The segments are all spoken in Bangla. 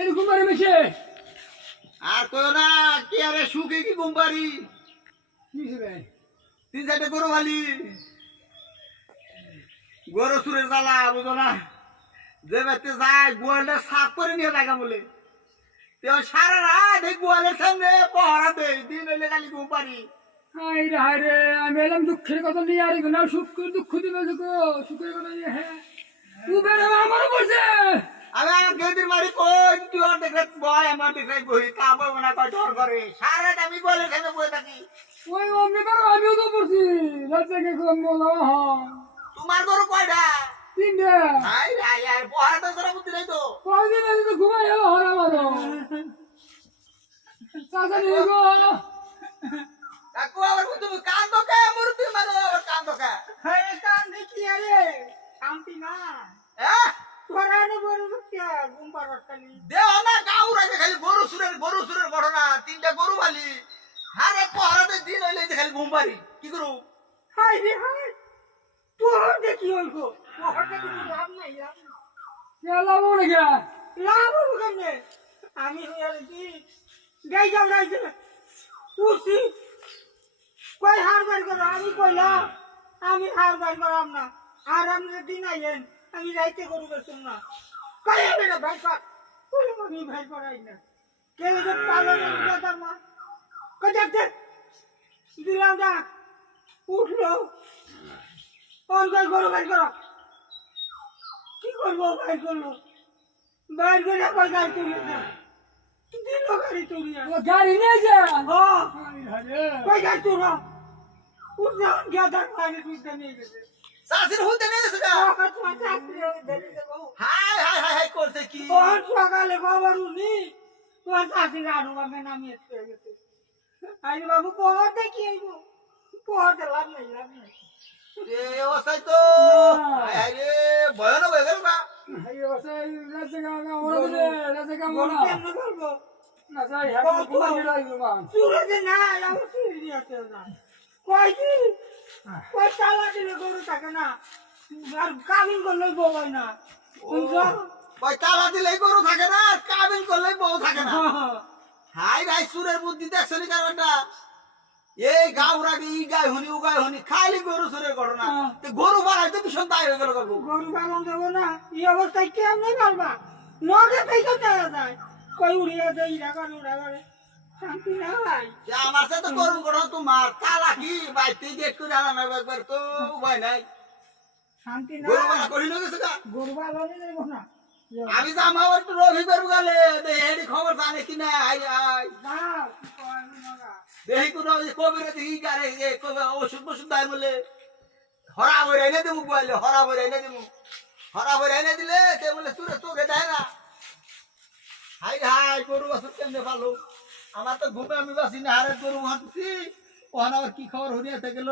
এরকম বাড়ি মেশে আর কই না কি আরে সুখে কি ঘুমবাড়ি কি হিসেবে 3-4টা গরু ভালি গরু সুরের জ্বালা বুঝো না যে বেতে যায় গোয়ালে সাফ করে নিয়ে দেখা বলে তেও সারা রাত এই গোয়ালের সামনে পহরা দেয় দিন হইলে খালি ঘুমবাড়ি হাই রে আমি এলাম দুঃখের কথা নিয়ে আর না সুখ দুঃখ দিবে সুখের কথা নিয়ে হ্যাঁ তুই বেড়ে আমারও বলছে আমি আমার গেদির বাড়ি কই তুই আর দেখে বয় আমার দেখে বই কাবো না কয় ডর করে সারা রাত আমি গোয়ালের সামনে বসে থাকি ওই অমনি বেড়ে আমিও তো পড়ছি রাতে কে কম বললাম হ্যাঁ তোমার গরু কয়টা 3টে হাই হাই আর পহরা তো তোরা বুদ্ধি নাই তো কয়দিন আগে তো ঘুমাই গেল হর আমারও চাচা নিয়ে গো কাকু আবার তুমি কান্দো কে মুরতি মানে আবার কান্দো কে হ্যাঁ কান দেখি আরে শান্তি না হ্যাঁ তোরা না বড় কে ঘুম পারস খালি দেও না গাউর আগে খালি গরু সুরের ঘটনা 3টা গরু বালি আরে পহরাতে দিন হইলে যে খালি ঘুম পারি কি করু হাই রে হাই তোর দেখি হইব তোরটা তুমি লাভ নাই গেলাম ওরে গা লাভ হবো কেমনে আমি হইয়া কি গাই যাও রাইছে উঠছি কই হার বার করো আমি কইলাম আমি হার বার করাম না আর আমরা দিন আইলেন আমি রাইতে গরু বেচুম না কই আমি না ভাই কর বললাম আমি ভাই করাই না কে যে পালনের কথা মা কই দেখতে দিলাম না উঠলো কোন কই গরু ভাই করো কি করবো ভাই করলো বাইর করে কই গাড়ি তুলি না দিল গাড়ি তুলিয়া ও গাড়ি নিয়ে যা হ্যাঁ হাই রে কই গাড়ি তুলো উঠে গেদার পানি তুলতে নিয়ে গেছে সাসির হুতে নিয়ে গেছে গা হাই করতে কি সকালে খবর উনি তোমার শাশুড়ি আরো বামে নামিয়ে গেছে আরে বাবু পহর দেখি আইব পহর লাভ নাই এই অবস্থায় তো হাই রে ভয়ানক হয়ে গেল না হাই ওসাই রাতে গা ওরে দে রাতে গা গরু মোনা কেমন করবো না যাই হ্যাঁ ঘুমাই রাইলো মা সুরজে না আমার সুরি আছে না কই কি কই চালা দিলে গরু থাকে না আর কাবিন করলে বউ হয় না বুঝছো ওই তালা দিলেই গরু থাকে না আর কাবিল করলেই বউ থাকে না হাই রাই সুরের বুদ্ধি দেখছো নি কারণটা এই গাউর আগে ই গায় হনি ও গায় হনি খালি গরু সুরের ঘটনা তো গরু বাড়াইতে ভীষণ দায় হয়ে গেল কাকু গরু পালন দেবো না এই অবস্থায় কেমনে পারবা নগে থেকে দেওয়া যায় কই উড়িয়ে দেয় ইরা করে শান্তি নাই যে আমার সাথে গরু ঘটনা তোমার তালা কি বাইতে গেট করে আনা না একবার তো উপায় নাই শান্তি গরু নাই বাড়া করি গেছে গা গরু পালনে দেবো না আমি যাম আবার একটু রবিবার গেলে দেহেরি খবর জানে কিনা আই আই যাও দেহি কোনো কবিরে দেখি গারে ওষুধ বসুধ দেয় বলে হরা বই এনে দেবো বলে হরা বই এনে দেবো হরা বই এনে দিলে সে বলে সুরে চোখে দেয় না হাই হাই গরু বাছুর কেমনে ভালো আমার তো ঘুমে আমি বাসি না হারে গরু হাঁটছি ওখানে আবার কি খবর হরিয়াতে গেল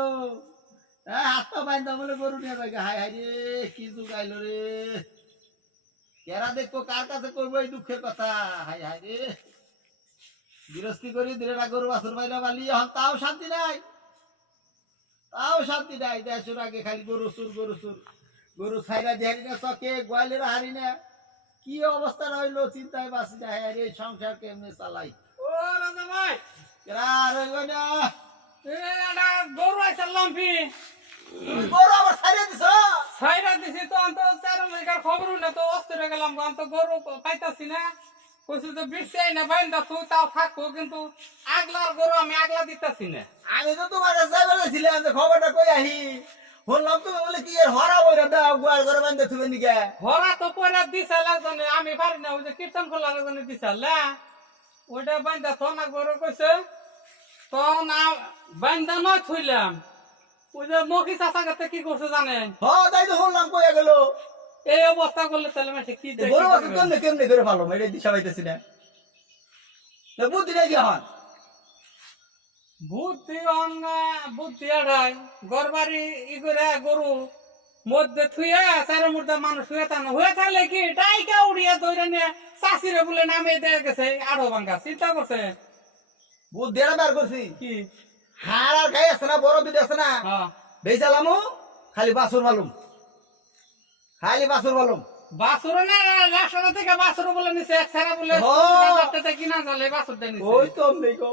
হ্যাঁ হাত পা বাইন্দা বলে গরু নিয়ে যাবে হাই হাই রে কি যুগ আইলো রে কেরা দেখবো কার কাছে করবো এই দুঃখের কথা হাই হাই রে গৃহস্থী করি দিলে না গরু বাছুর পাইলে বালি এখন তাও শান্তি নাই দেশের আগে খালি গরু সুর গরু ছাইরা দিয়ে না চকে গোয়ালের হারি না কি অবস্থা রইলো চিন্তায় বাঁচি না হ্যাঁ রে সংসার কেমনে চালাই ও রাজা ভাই কেরা রইব না এটা গরু আছে লম্পি তুমি গরু আবার ছাইরা দিছ ছাইরা দিছি তো অন্ত চার মেগার খবর না তো অস্থির গেলাম অন্ত গরু পাইতাছি না কইছি তো বিছাই না বাইন্দা তুই তাও থাকো কিন্তু আগলার গরু আমি আগলা দিতাছি না আমি তো তোমার কাছে বলেছিলাম যে খবরটা কই আহি বললাম তুমি বলে কি এর হরা বইরা দাও গোয়াল ঘরে বান্ধে তুমি নিকে হরা তো পরে দিছালা জানে আমি পারি না ওই যে কীর্তন খোলার জানে দিছালা ওইটা বাইন্দা থনা গরু কইছে তো না বাইন্দা নয় থইলাম ওই যে মকি চাচা কাছে কি করছে জানেন হ্যাঁ তাই তো বললাম কই গেল এই অবস্থা করলে তাহলে মাসে কি গরু বাছুর কেমনে কেমনে করে ভালো এটা দিশা পাইতেছি না তো বুদ্ধি নাই কি হন বুদ্ধি আড়াই গরবারি ই করে গরু মধ্যে থুয়ে চার মুর্দা মানুষ হয়ে থানো হয়ে থাকলে কি টাইকা উড়িয়ে ধরে নিয়ে চাষিরে বলে নামে দিয়ে গেছে আড়ো ভাঙ্গা চিন্তা করছে বুদ্ধি এটা বের করছি কি হার আর গাই আছে না বড় দুধ আছে না হ্যাঁ বেচালামো খালি বাছুর মালুম খালি বাছুর মালুম বাসুর না রাসনা থেকে বাসুর বলে নিছে এক সারা বলে ও। যাতে কিনা চলে বাসুর দেন নিছে ওই তো দেখো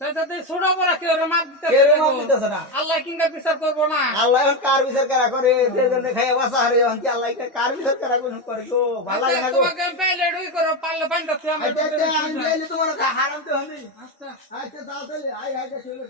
তাতে ছোড়া বড় কি ওরে মাপ দিতে কে রে মাপ দিতেছে না আল্লাহ কিংবা বিচার করব না আল্লাহ এখন কার বিচার করা করে যে জন্য খাইয়া বাসা হারে এখন কি আল্লাহ কার বিচার করা করে গো ভালো লাগে না গো তোমাকে পেলে ডুই করো পারলে পান্ডা তুই আমার আচ্ছা আমি গেলে তোমার হারাম তো হনি আচ্ছা আচ্ছা যাও তাহলে আই আই চলে